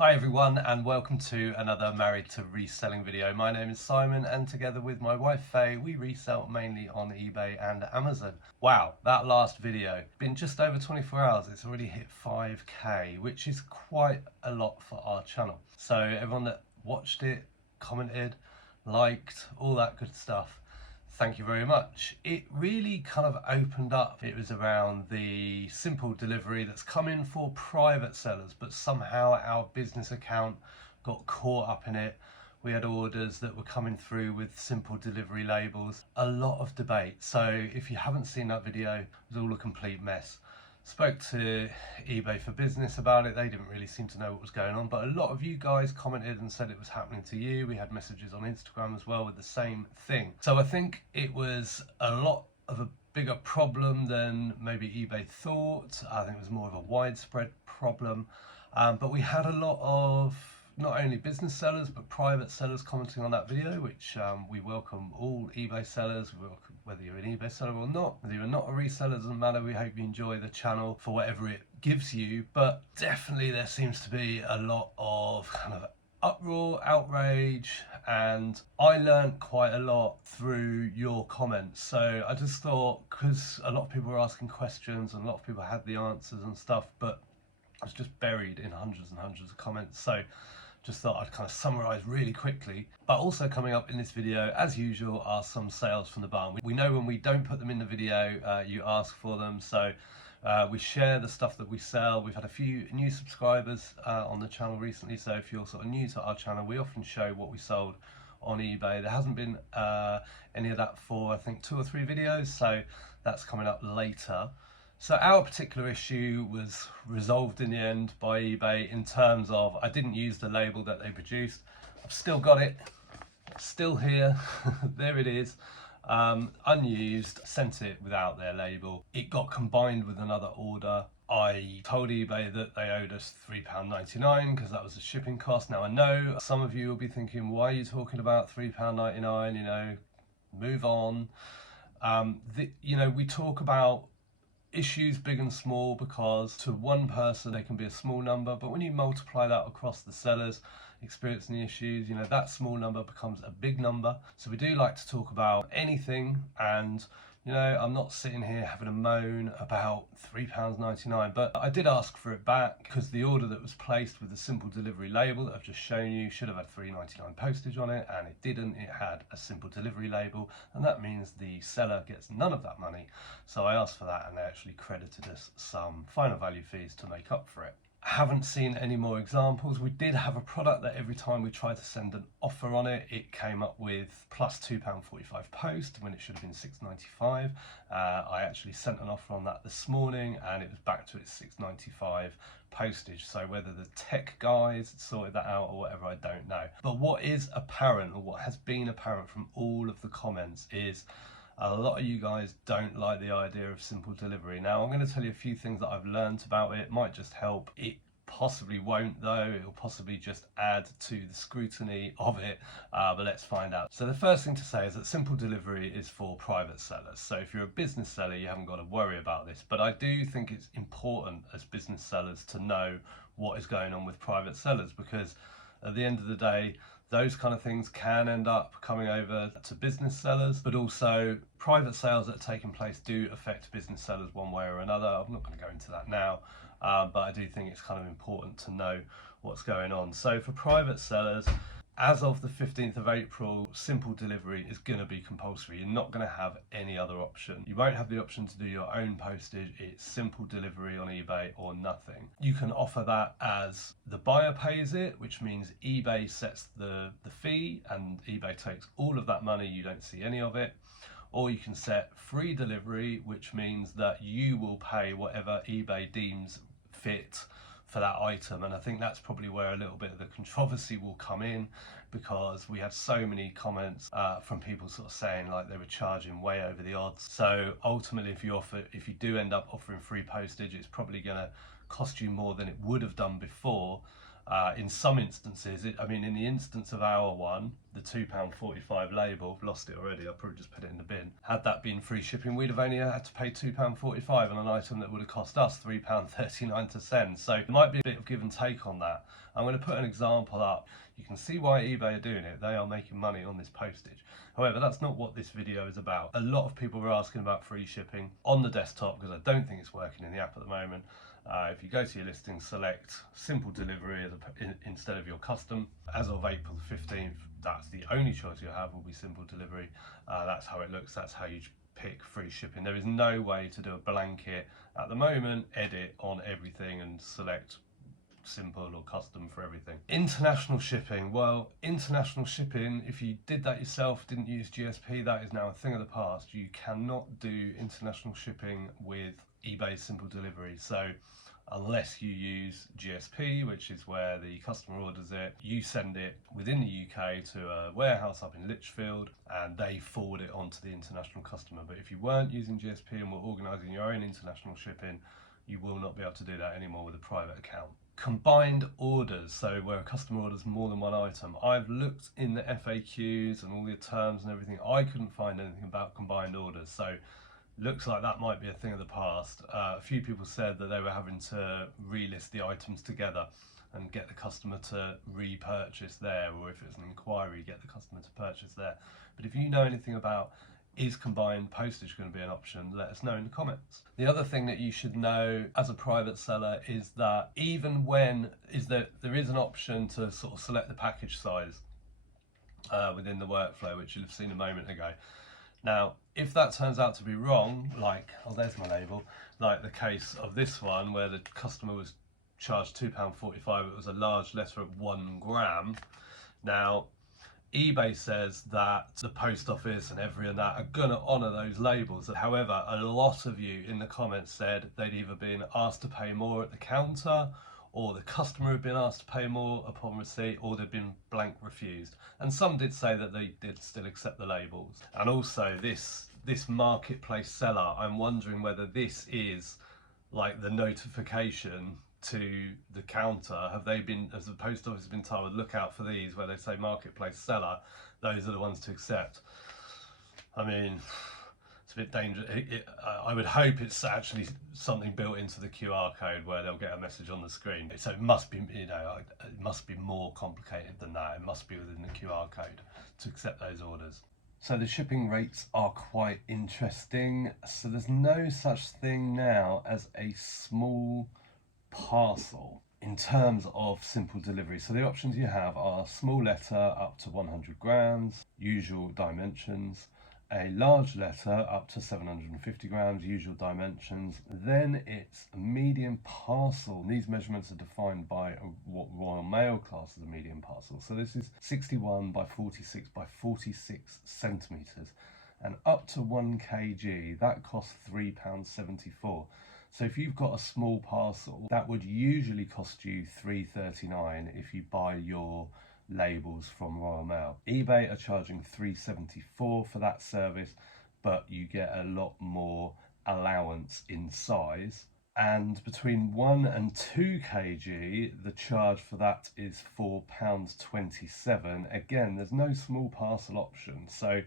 Hi everyone and welcome to another Married to Reselling video. My name is Simon and together with my wife Faye we resell mainly on eBay and Amazon. Wow, that last video, been just over 24 hours, it's already hit 5k, which is quite a lot for our channel. So everyone that watched it, commented, liked, all that good stuff, thank you very much. It really kind of opened up. It was around the simple delivery that's come in for private sellers, but somehow our business account got caught up in it. We had orders that were coming through with simple delivery labels. A lot of debate. So if you haven't seen that video, it was all a complete mess. Spoke to eBay for Business about it. They didn't really seem to know what was going on, but a lot of you guys commented and said it was happening to you. We had messages on Instagram as well with the same thing. So I think it was a lot of a bigger problem than maybe eBay thought. I think it was more of a widespread problem, but we had a lot of not only business sellers but private sellers commenting on that video, which we welcome all eBay sellers. We welcome whether you're an eBay seller or not, whether you're not a reseller, doesn't matter. We hope you enjoy the channel for whatever it gives you, but definitely there seems to be a lot of kind of uproar, outrage, and I learned quite a lot through your comments. So I just thought, because a lot of people were asking questions and a lot of people had the answers and stuff, but it was just buried in hundreds and hundreds of comments. So just thought I'd kind of summarize really quickly. But also coming up in this video, as usual, are some sales from the barn. We know when we don't put them in the video, you ask for them. So we share the stuff that we sell. We've had a few new subscribers on the channel recently. So if you're sort of new to our channel, we often show what we sold on eBay. There hasn't been any of that for I think 2 or 3 videos. So that's coming up later. So our particular issue was resolved in the end by eBay in terms of I didn't use the label that they produced. I've still got it, still here, there it is, unused, sent it without their label. It got combined with another order. I told eBay that they owed us £3.99 because that was the shipping cost. Now I know some of you will be thinking, why are you talking about £3.99, you know, move on. You know, we talk about issues big and small because to one person they can be a small number, but when you multiply that across the sellers experiencing the issues, you know, that small number becomes a big number. So we do like to talk about anything, and you know, I'm not sitting here having a moan about £3.99, but I did ask for it back because the order that was placed with the simple delivery label that I've just shown you should have had £3.99 postage on it, and it didn't. It had a simple delivery label, and that means the seller gets none of that money. So I asked for that, and they actually credited us some final value fees to make up for it. Haven't seen any more examples. We did have a product that every time we tried to send an offer on it, it came up with plus £2.45 post when it should have been £6.95. I actually sent an offer on that this morning and it was back to its £6.95 postage. So whether the tech guys sorted that out or whatever, I don't know. But what is apparent, or what has been apparent from all of the comments, is a lot of you guys don't like the idea of simple delivery. Now I'm going to tell you a few things that I've learned about it. It might just help. It possibly won't though. It'll possibly just add to the scrutiny of it, but let's find out. So the first thing to say is that simple delivery is for private sellers. So if you're a business seller, you haven't got to worry about this, but I do think it's important as business sellers to know what is going on with private sellers, because at the end of the day, those kind of things can end up coming over to business sellers, but also private sales that are taking place do affect business sellers one way or another. I'm not going to go into that now, but I do think it's kind of important to know what's going on. So for private sellers, as of the 15th of April, simple delivery is going to be compulsory. You're not going to have any other option. You won't have the option to do your own postage. It's simple delivery on eBay or nothing. You can offer that as the buyer pays it, which means eBay sets the fee and eBay takes all of that money. You don't see any of it. Or you can set free delivery, which means that you will pay whatever eBay deems fit for that item. And I think that's probably where a little bit of the controversy will come in, because we had so many comments from people sort of saying like they were charging way over the odds. So ultimately, if you do end up offering free postage, it's probably going to cost you more than it would have done before. In some instances, I mean, in the instance of our one, the £2.45 label, I've lost it already, I'll probably just put it in the bin. Had that been free shipping, we'd have only had to pay £2.45 on an item that would have cost us £3.39 to send. So it might be a bit of give and take on that. I'm going to put an example up. You can see why eBay are doing it. They are making money on this postage. However, that's not what this video is about. A lot of people were asking about free shipping on the desktop because I don't think it's working in the app at the moment. If you go to your listing, select simple delivery instead of your custom. As of April the 15th, that's the only choice you have, will be simple delivery. That's how it looks, that's how you pick free shipping. There is no way to do a blanket at the moment, edit on everything and select simple or custom for everything. International shipping, well, international shipping, if you did that yourself, didn't use GSP, that is now a thing of the past. You cannot do international shipping with eBay simple delivery. So unless you use GSP, which is where the customer orders it, you send it within the UK to a warehouse up in Lichfield and they forward it on to the international customer. But if you weren't using GSP and were organising your own international shipping, you will not be able to do that anymore with a private account. Combined orders, so where a customer orders more than one item. I've looked in the FAQs and all the terms and everything. I couldn't find anything about combined orders, so looks like that might be a thing of the past. A few people said that they were having to relist the items together and get the customer to repurchase there, or if it's an inquiry, get the customer to purchase there. But if you know anything about is combined postage going to be an option, let us know in the comments. The other thing that you should know as a private seller is that even when there is an option to sort of select the package size within the workflow, which you'll have seen a moment ago. Now, if that turns out to be wrong, like, oh, there's my label, like the case of this one where the customer was charged £2.45, it was a large letter at 1 gram. Now, eBay says that the post office and every and that are gonna honour those labels. However, a lot of you in the comments said they'd either been asked to pay more at the counter, or the customer had been asked to pay more upon receipt, or they'd been blank refused. And some did say that they did still accept the labels. And also this marketplace seller, I'm wondering whether this is like the notification to the counter. Has the post office been told, look out for these, where they say marketplace seller, those are the ones to accept? I mean, it's a bit dangerous. I would hope it's actually something built into the QR code where they'll get a message on the screen. So it must be, it must be more complicated than that. It must be within the QR code to accept those orders. So the shipping rates are quite interesting. So there's no such thing now as a small parcel in terms of simple delivery. So the options you have are small letter up to 100 grams, usual dimensions, a large letter up to 750 grams, usual dimensions. Then it's a medium parcel. These measurements are defined by what Royal Mail class as a medium parcel. So this is 61 by 46 by 46 centimetres. And up to 1 kg, that costs £3.74. So if you've got a small parcel, that would usually cost you £3.39 if you buy your labels from Royal Mail. eBay are charging £3.74 for that service, but you get a lot more allowance in size. And between 1 and 2 kg, the charge for that is £4.27. Again, there's no small parcel option. So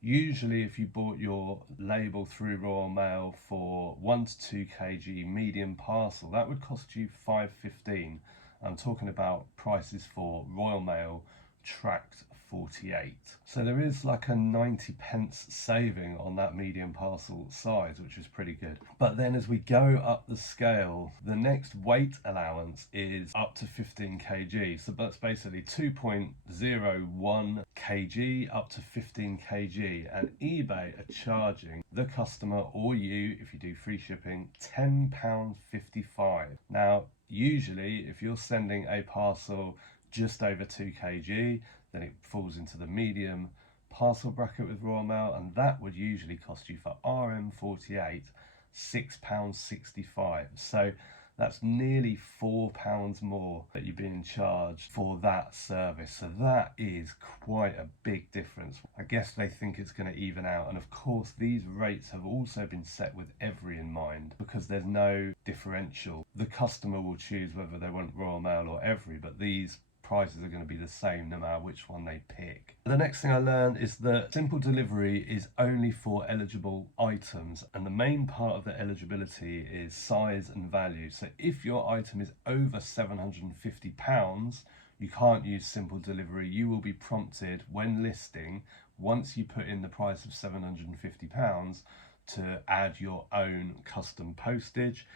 usually if you bought your label through Royal Mail for 1 to 2 kg medium parcel, that would cost you £5.15. I'm talking about prices for Royal Mail tracked 48. So there is like a 90p saving on that medium parcel size, which is pretty good. But then as we go up the scale, the next weight allowance is up to 15 kg. So that's basically 2.01 kg up to 15 kg. And eBay are charging the customer or you, if you do free shipping, £10.55. Now, usually if you're sending a parcel just over 2 kg, then it falls into the medium parcel bracket with Royal Mail, and that would usually cost you for RM48 £6.65. So That's nearly £4 more that you're being charged for that service. So that is quite a big difference. I guess they think it's going to even out. And of course, these rates have also been set with every in mind, because there's no differential. The customer will choose whether they want Royal Mail or every, but these prices are going to be the same no matter which one they pick. The next thing I learned is that simple delivery is only for eligible items, and the main part of the eligibility is size and value. So if your item is over £750, you can't use simple delivery. You will be prompted when listing, once you put in the price of £750, to add your own custom postage.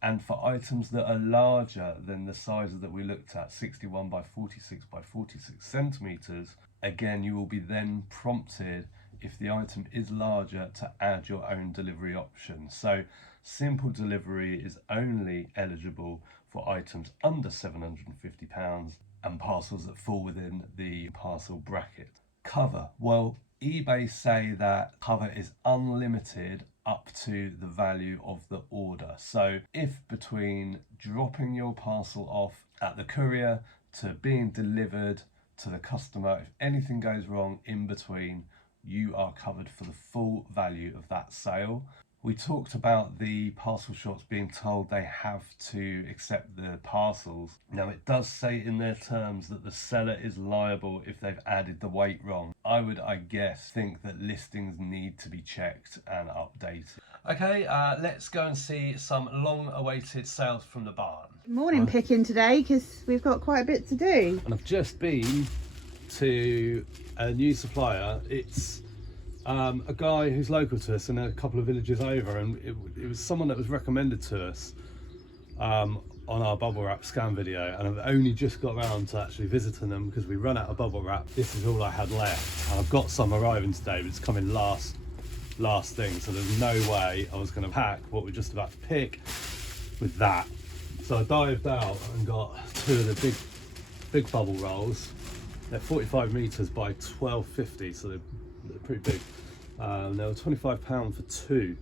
And for items that are larger than the sizes that we looked at, 61 by 46 by 46 centimeters, again, you will be then prompted, if the item is larger, to add your own delivery option. So simple delivery is only eligible for items under £750 and parcels that fall within the parcel bracket. Cover. Well, eBay say that cover is unlimited up to the value of the order. So if between dropping your parcel off at the courier to being delivered to the customer, if anything goes wrong in between, you are covered for the full value of that sale. We talked about the parcel shops being told they have to accept the parcels. Now, it does say in their terms that the seller is liable if they've added the weight wrong. I would, I guess, think that listings need to be checked and updated. Okay, let's go and see some long-awaited sales from the barn. Morning picking today, because we've got quite a bit to do. And I've just been to a new supplier. It's a guy who's local to us and a couple of villages over, and it was someone that was recommended to us on our bubble wrap scan video, and I've only just got around to actually visiting them because we run out of bubble wrap. This is all I had left, and I've got some arriving today, but it's coming last thing, so there's no way I was going to pack what we're just about to pick with that. So I dived out and got two of the big bubble rolls. They're 45 meters by 1250, so they're pretty big. They were £25 for two,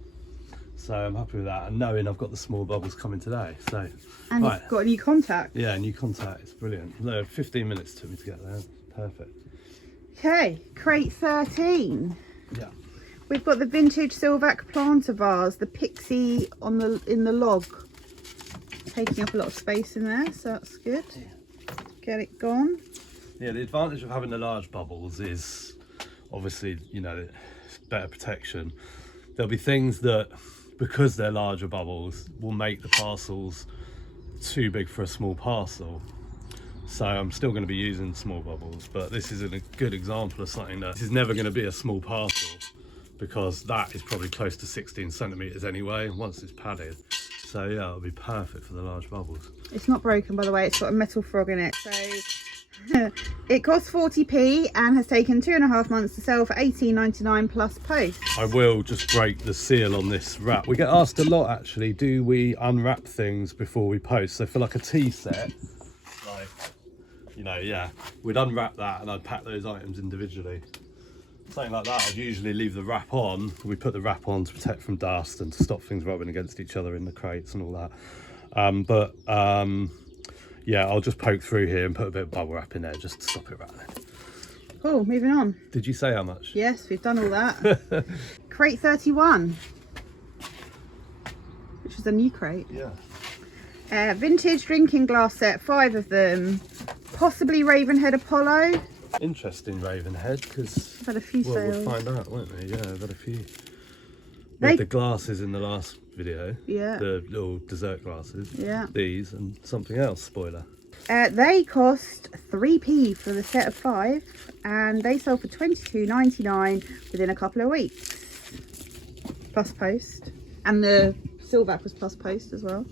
so I'm happy with that, and knowing I've got the small bubbles coming today. So, and right. You've got a new contact. Yeah, new contact. It's brilliant. No, 15 minutes took me to get there. Perfect. Okay, crate 13. Yeah. We've got the vintage Silvac planter vase, the pixie in the log, taking up a lot of space in there, so that's good. Yeah. Get it gone. Yeah, the advantage of having the large bubbles is obviously, you know, it's better protection. There'll be things that, because they're larger bubbles, will make the parcels too big for a small parcel. So I'm still going to be using small bubbles, but this is a good example of something that is never going to be a small parcel, because that is probably close to 16 centimeters anyway once it's padded. So yeah, it'll be perfect for the large bubbles. It's not broken, by the way. It's got a metal frog in it, so it costs 40p and has taken 2.5 months to sell for £18.99 plus post. I will just break the seal on this wrap. We get asked a lot, actually, do we unwrap things before we post? So for like a tea set, like, you know, yeah, we'd unwrap that and I'd pack those items individually. Something like that, I'd usually leave the wrap on. We put the wrap on to protect from dust and to stop things rubbing against each other in the crates and all that. Yeah, I'll just poke through here and put a bit of bubble wrap in there just to stop it rattling. Cool, moving on. Did you say how much? Yes, we've done all that. Crate 31, which is a new crate. Yeah. Vintage drinking glass set, 5 of them. Possibly Ravenhead Apollo. Interesting Ravenhead, because I've had a few sales. We'll find out, won't we? Yeah, I've had a few. We had the glasses in the last video. Yeah. The little dessert glasses. Yeah. These and something else, spoiler. They cost 3p for the set of 5, and they sold for £22.99 within a couple of weeks. Plus post. And the Silvac was plus post as well.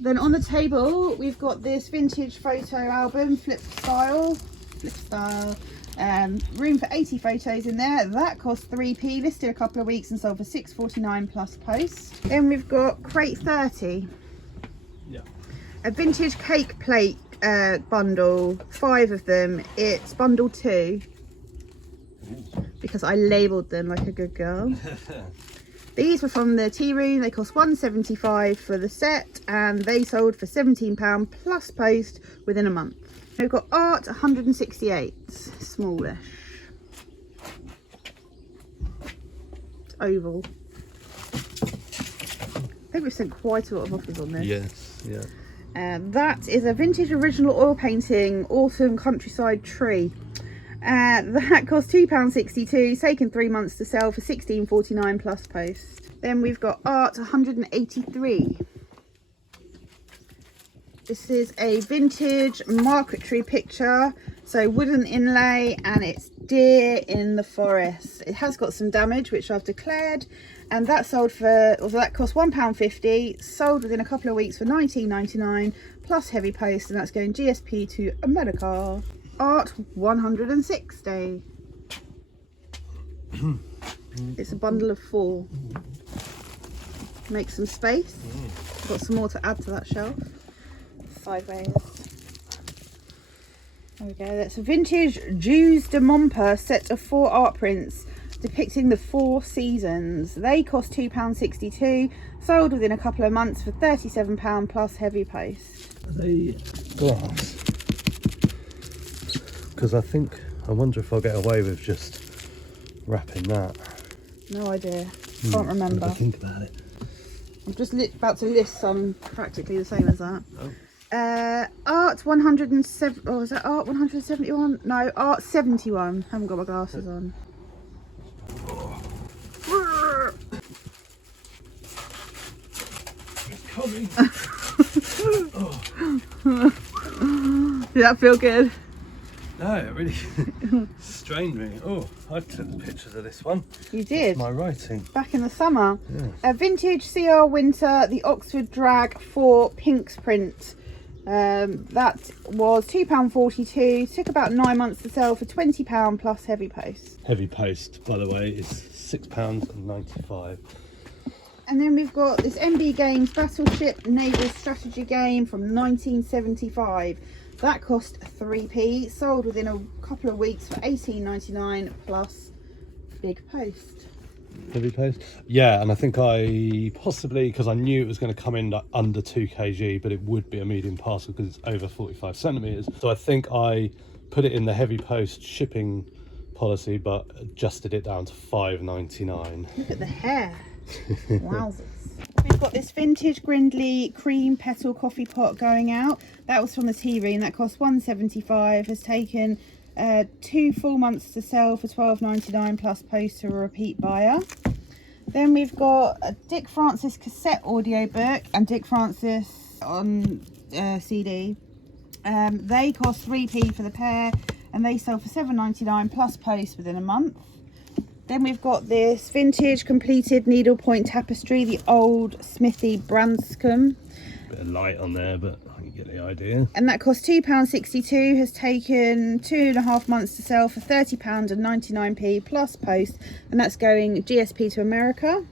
Then on the table, we've got this vintage photo album, flip style. Room for 80 photos in there. That cost 3p, listed a couple of weeks and sold for £6.49 plus post. Then we've got crate 30. Yeah. A vintage cake plate bundle, 5 of them. It's bundle 2. Ooh. Because I labelled them like a good girl. These were from the tea room. They cost £1.75 for the set, and they sold for £17 plus post within a month. We've got art 168, smallish. It's oval. I think we've sent quite a lot of offers on this. Yes, yeah. That is a vintage original oil painting autumn countryside tree. That cost £2.62, taken 3 months to sell for £16.49 plus post. Then we've got art 183. This is a vintage marquetry picture, so wooden inlay, and it's deer in the forest. It has got some damage, which I've declared, and that sold for, or that cost £1.50, sold within a couple of weeks for £19.99 plus heavy post, and that's going GSP to America. Art 160. It's a bundle of 4. Make some space. Got some more to add to that shelf. Sideways. There we go. That's a vintage Jules de Momper set of 4 art prints depicting the 4 seasons. They cost £2.62, sold within a couple of months for £37 plus heavy post. Are they glass? Because I wonder if I'll get away with just wrapping that. No idea. Can't remember. Think about it. I'm just about to list some practically the same as that. Oh. Art 107. Oh, is that art 171? No, art 71. Haven't got my glasses on. It's coming. Did that feel good? No, it really strained me. Oh, I took pictures of this one. You did? That's my writing. Back in the summer. Yes. A vintage CR Winter, the Oxford Drag 4 Pinks print. That was £2.42. Took about 9 months to sell for £20 plus heavy post. Heavy post, by the way, is £6.95. And then we've got this MB Games Battleship Naval Strategy game from 1975. That cost 3p, sold within a couple of weeks for £18.99 plus big post. Heavy post? Yeah, and I think I possibly, because I knew it was going to come in under 2 kg, but it would be a medium parcel because it's over 45 centimetres. So I think I put it in the heavy post shipping policy, but adjusted it down to £5.99. Look at the hair. Wowzers. We've got this vintage Grindley cream petal coffee pot going out. That was from the tea room. That cost £1.75. Has taken 2 full months to sell for £12.99 plus post to a repeat buyer. Then we've got a Dick Francis cassette audiobook and Dick Francis on CD. They cost 3p for the pair, and they sell for £7.99 plus post within a month. Then we've got this vintage completed needlepoint tapestry, the old Smithy Branscombe. Bit of light on there, but I can get the idea. And that cost £2.62, has taken 2.5 months to sell for £30.99 plus post, and that's going GSP to America.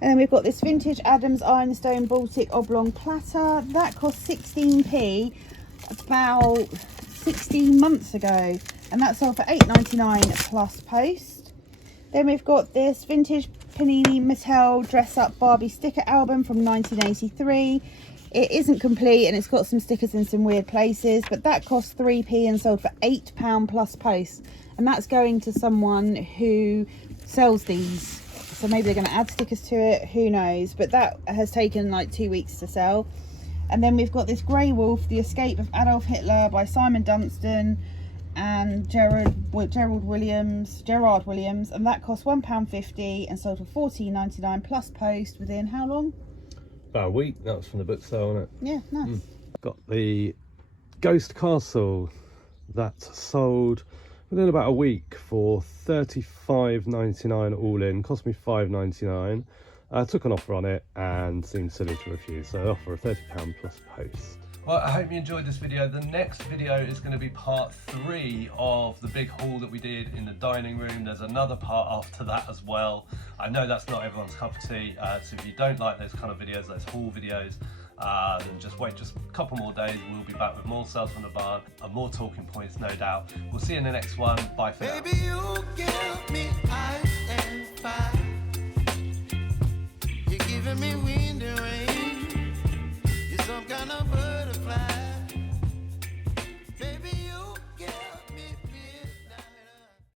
And then we've got this vintage Adams Ironstone Baltic oblong platter. That cost 16p about 16 months ago, and that sold for £8.99 plus post. Then we've got this vintage Panini Mattel Dress Up Barbie sticker album from 1983. It isn't complete and it's got some stickers in some weird places, but that cost 3p and sold for £8 plus post. And that's going to someone who sells these. So maybe they're going to add stickers to it, who knows. But that has taken like 2 weeks to sell. And then we've got this Grey Wolf, The Escape of Adolf Hitler by Simon Dunstan and Gerard Williams, and that cost £1.50 and sold for £14.99 plus post within how long? About a week. That was from the book sale, wasn't it? Yeah, nice. Got the Ghost Castle that sold within about a week for $35.99 all in. Cost me $5.99. I took an offer on it and seemed silly to refuse, so I offer a £30 plus post. Well, I hope you enjoyed this video. The next video is going to be part 3 of the big haul that we did in the dining room. There's another part after that as well. I know that's not everyone's cup of tea, so if you don't like those kind of videos, those haul videos, then just wait just a couple more days. We'll be back with more sales from the barn and more talking points, no doubt. We'll see you in the next one. Bye for now. Baby, you give me ice and fire. giving me wind and rain.